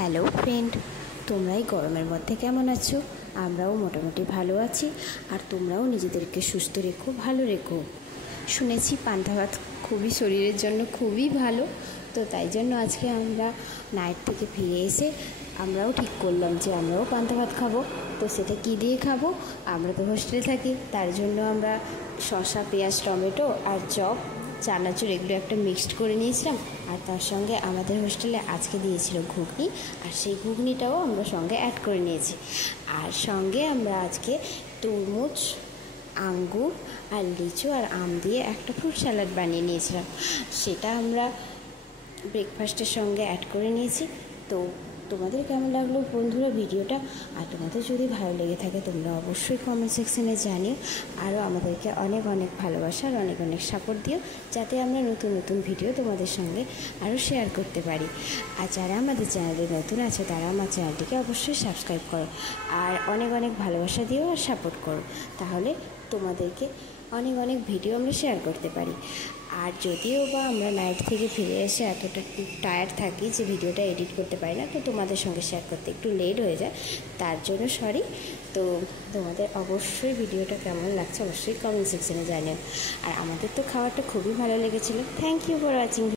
Hello friend, তোমরা এই গরমের মধ্যে কেমন আছো? আমরাও মোটামুটি ভালো আছি। আর তোমরাও নিজেদেরকে সুস্থ রেখো, ভালো রেখো। শুনেছি পান্তা ভাত খুবই শরীরের জন্য খুবই ভালো। তো তাই জন্য আজকে আমরা নাইট থেকে ফিরে এসে আমরাও ঠিক করলাম যে আমরাও পান্তা ভাত খাবো। তো সেটা কী দিয়ে খাবো? আমরা তো হোস্টেলে থাকি, তার জন্য আমরা শসা, পেঁয়াজ, টমেটো আর চপ, চানাচুর এগুলো একটা মিক্সড করে নিয়েছিলাম। আর তার সঙ্গে আমাদের হোস্টেলে আজকে দিয়েছিল ঘুগনি, আর সেই ঘুগনিটাও আমরা সঙ্গে অ্যাড করে নিয়েছি। আর সঙ্গে আমরা আজকে তরমুজ, আঙ্গুর আর লিচু আর আম দিয়ে একটা ফ্রুট স্যালাড বানিয়ে নিয়েছিলাম। সেটা আমরা ব্রেকফাস্টের সঙ্গে অ্যাড করে নিয়েছি। তো তোমাদের কেমন লাগলো বন্ধুরা ভিডিওটা? আর তোমাদের যদি ভালো লেগে থাকে তোমরা অবশ্যই কমেন্ট সেকশনে জানিও। আরও আমাদেরকে অনেক অনেক ভালোবাসা আর অনেক অনেক সাপোর্ট দিও, যাতে আমরা নতুন নতুন ভিডিও তোমাদের সঙ্গে আরও শেয়ার করতে পারি। আর যারা আমাদের চ্যানেলে নতুন আছে তারা আমার চ্যানেলটিকে অবশ্যই সাবস্ক্রাইব করো, আর অনেক অনেক ভালোবাসা দিও আর সাপোর্ট করো। তাহলে তোমাদেরকে অনেক অনেক ভিডিও আমরা শেয়ার করতে পারি। আর যদিও বা আমরা নাইট থেকে ফিরে এসে এতটা টায়ার্ড থাকি যে ভিডিওটা এডিট করতে পারি না, তো তোমাদের সঙ্গে শেয়ার করতে একটু লেট হয়ে যায়, তার জন্য সরি। তো তোমাদের অবশ্যই ভিডিওটা কেমন লাগছে অবশ্যই কমেন্ট সেকশনে জানিও। আর আমাদের তো খাবারটা খুবই ভালো লেগেছিলো। Thank you for watching.